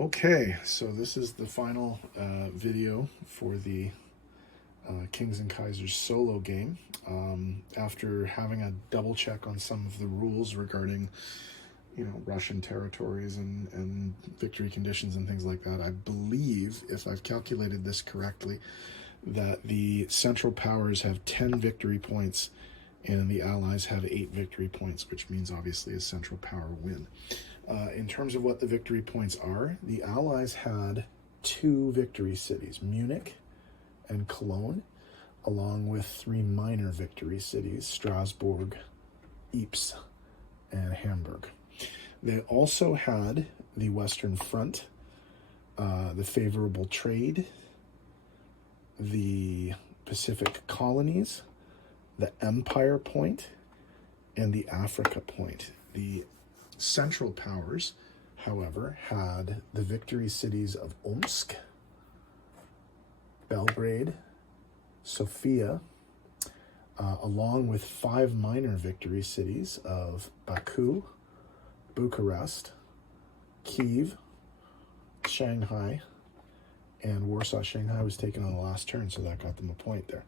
Okay, so this is the final video for the Kings and Kaisers solo game. After having a double check on some of the rules regarding, Russian territories and victory conditions and things like that, I believe, if I've calculated this correctly, that the Central Powers have 10 victory points and the Allies have 8 victory points, which means obviously a Central Power win. In terms of what the victory points are, the Allies had 2 victory cities, Munich and Cologne, along with 3 minor victory cities, Strasbourg, Ypres, and Hamburg. They also had the Western Front, the favorable trade, the Pacific colonies, the Empire Point, and the Africa Point. The Central Powers, however, had the victory cities of Omsk, Belgrade, Sofia, along with 5 minor victory cities of Baku, Bucharest, Kiev, Shanghai, and Warsaw. Shanghai was taken on the last turn, so that got them a point there.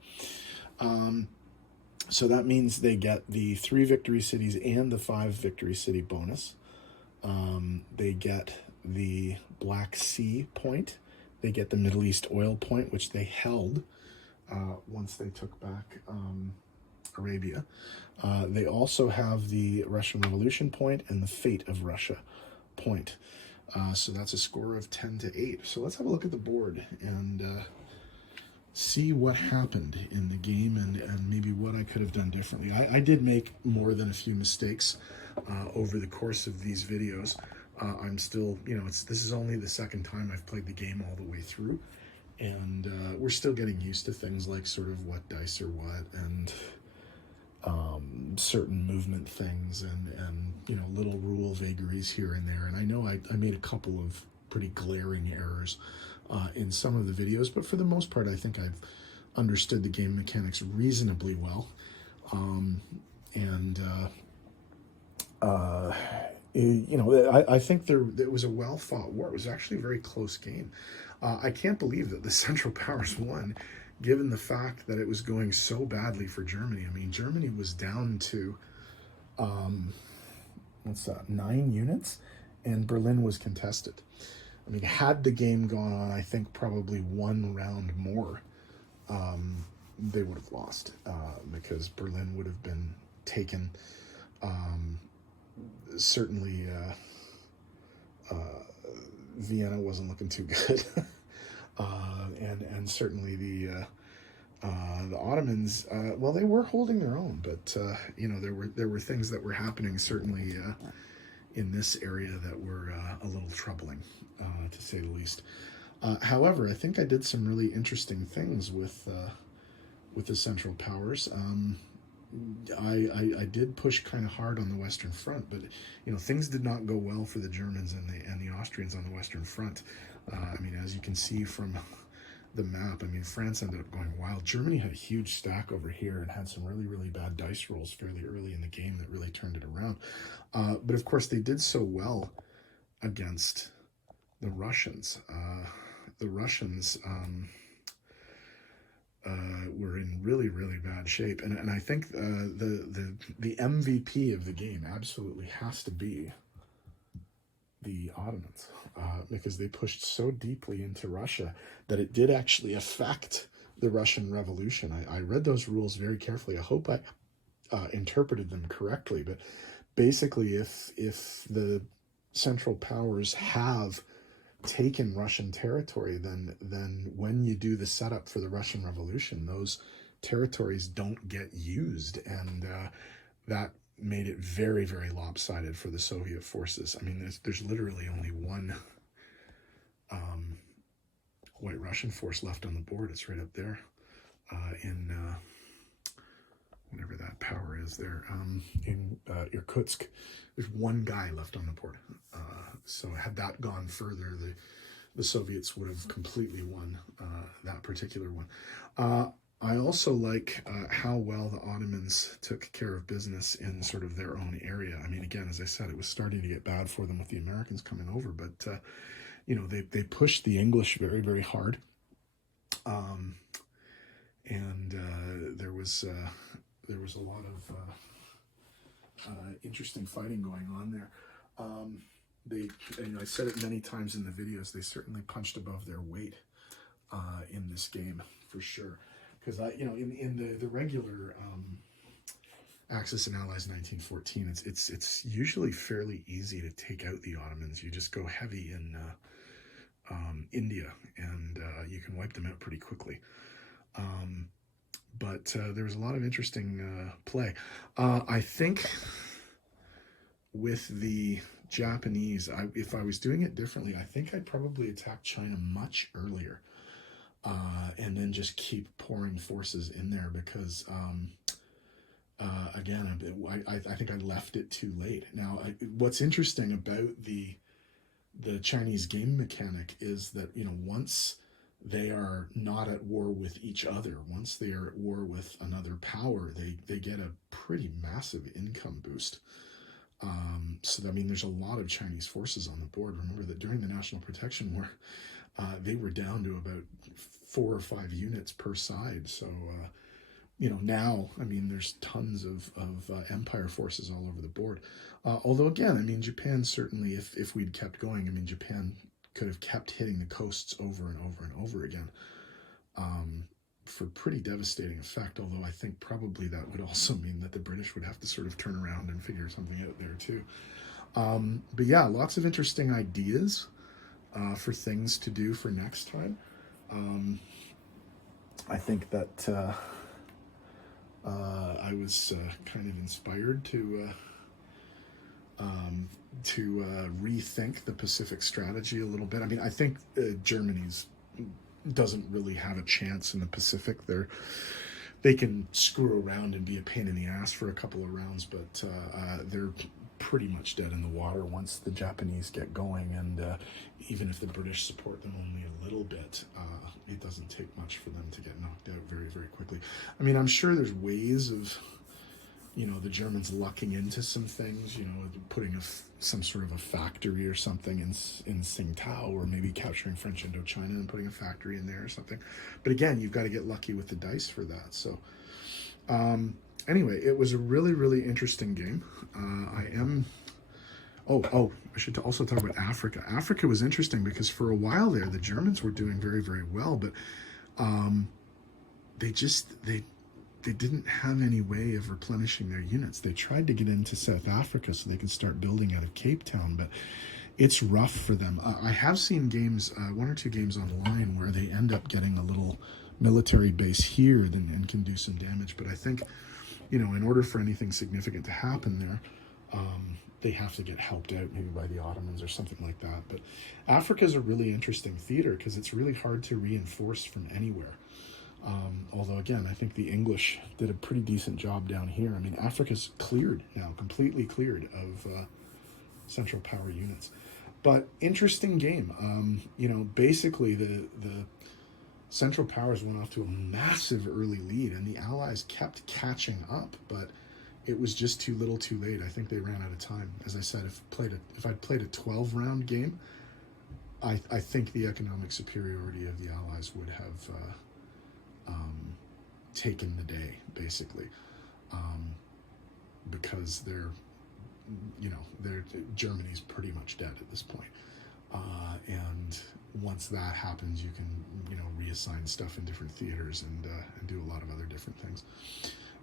So that means they get the 3 victory cities and the 5 victory city bonus. They get the Black Sea point. They get the Middle East oil point, which they held once they took back Arabia. They also have the Russian Revolution point and the Fate of Russia point. So that's a score of 10-8. So let's have a look at the board and see what happened in the game and maybe what I could have done differently. I did make more than a few mistakes over the course of these videos. I'm still, this is only the second time I've played the game all the way through, and we're still getting used to things like sort of what dice are what and certain movement things and little rule vagaries here and there. And I know I made a couple of pretty glaring errors in some of the videos, but for the most part, I think I've understood the game mechanics reasonably well. I think it was a well-fought war. It was actually a very close game. I can't believe that the Central Powers won, given the fact that it was going so badly for Germany. I mean, Germany was down to, 9 units, and Berlin was contested. I mean, had the game gone on, I think probably 1 round more, they would have lost because Berlin would have been taken. Certainly, Vienna wasn't looking too good, and certainly the Ottomans. Well, they were holding their own, but there were things that were happening certainly in this area that were a little troubling, to say the least. However, I think I did some really interesting things with the Central Powers. I did push kind of hard on the Western Front, but things did not go well for the Germans and the Austrians on the Western Front. I mean, as you can see from the map, I mean, France ended up going wild. Germany had a huge stack over here and had some really, really bad dice rolls fairly early in the game that really turned it around. But of course, they did so well against the Russians. The Russians were in really, really bad shape, and I think the MVP of the game absolutely has to be the Ottomans, because they pushed so deeply into Russia that it did actually affect the Russian Revolution. I read those rules very carefully. I hope I interpreted them correctly, but basically, if the Central Powers have taken Russian territory, then when you do the setup for the Russian Revolution, those territories don't get used, and that made it very, very lopsided for the Soviet forces. I mean, there's literally only one White Russian force left on the board. It's right up there in whatever that power is there, in Irkutsk. There's one guy left on the board. So had that gone further, the Soviets would have completely won that particular one. I also like how well the Ottomans took care of business in sort of their own area. I mean, again, as I said, it was starting to get bad for them with the Americans coming over, but they pushed the English very, very hard. And there was a lot of interesting fighting going on there. I said it many times in the videos, they certainly punched above their weight in this game, for sure. Because in the regular Axis and Allies 1914, it's usually fairly easy to take out the Ottomans. You just go heavy in India, and you can wipe them out pretty quickly. But there was a lot of interesting play. I think with the Japanese, if I was doing it differently, I think I'd probably attack China much earlier, and then just keep pouring forces in there, because again, I think I left it too late. Now, what's interesting about the Chinese game mechanic is that, once they are not at war with each other, once they are at war with another power, they get a pretty massive income boost. So, there's a lot of Chinese forces on the board. Remember that during the National Protection War, they were down to about 4 or 5 units per side. So, now, there's tons of empire forces all over the board. Although, again, Japan certainly, if we'd kept going, Japan could have kept hitting the coasts over and over and over again, for pretty devastating effect. Although I think probably that would also mean that the British would have to sort of turn around and figure something out there too. But yeah, lots of interesting ideas for things to do for next time. I think that I was kind of inspired to rethink the Pacific strategy a little bit. I think Germany's doesn't really have a chance in the Pacific. They can screw around and be a pain in the ass for a couple of rounds, but they're pretty much dead in the water once the Japanese get going. And even if the British support them only a little bit, it doesn't take much for them to get knocked out very, very quickly. I'm sure there's ways of the Germans lucking into some things, putting some sort of a factory or something in Tsingtao, or maybe capturing French Indochina and putting a factory in there or something. But again, you've got to get lucky with the dice for that. So anyway, it was a really, really interesting game. I should also talk about Africa. Africa was interesting because for a while there, the Germans were doing very, very well, but they didn't have any way of replenishing their units. They tried to get into South Africa so they could start building out of Cape Town, but it's rough for them. I have seen games, 1 or 2 games online, where they end up getting a little military base here and can do some damage. But I think, in order for anything significant to happen there, they have to get helped out maybe by the Ottomans or something like that. But Africa is a really interesting theater because it's really hard to reinforce from anywhere. Although, again, I think the English did a pretty decent job down here. Africa's cleared now, completely cleared of Central Power units. But interesting game. Basically the Central Powers went off to a massive early lead, and the Allies kept catching up, but it was just too little too late. I think they ran out of time. As I said, if I'd played a 12-round game, I think the economic superiority of the Allies would have taken the day, basically, because Germany's pretty much dead at this point. And once that happens, you can reassign stuff in different theaters and do a lot of other different things.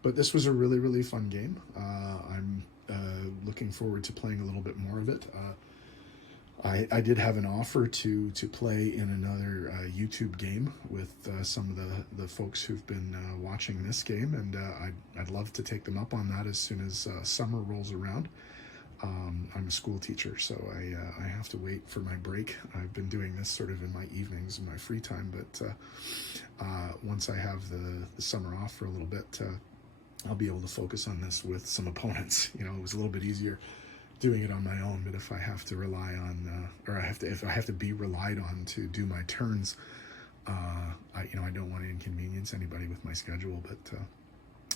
But this was a really, really fun game. I'm looking forward to playing a little bit more of it. I did have an offer to play in another YouTube game with some of the folks who've been watching this game, and I'd love to take them up on that as soon as summer rolls around. I'm a school teacher, so I have to wait for my break. I've been doing this sort of in my evenings and my free time, but once I have the summer off for a little bit, I'll be able to focus on this with some opponents. It was a little bit easier doing it on my own, but if I have to rely on, if I have to be relied on to do my turns, I don't want to inconvenience anybody with my schedule. But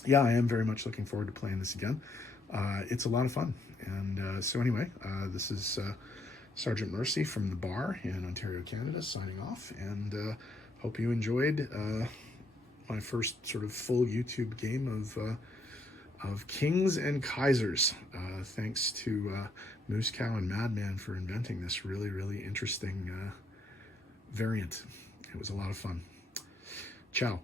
yeah, I am very much looking forward to playing this again. It's a lot of fun, and so anyway, this is Sergeant Mercy from the bar in Ontario, Canada, signing off, and hope you enjoyed my first sort of full YouTube game of Kings and Kaisers. Thanks to Moose Cow and Madman for inventing this really, really interesting variant. It was a lot of fun. Ciao.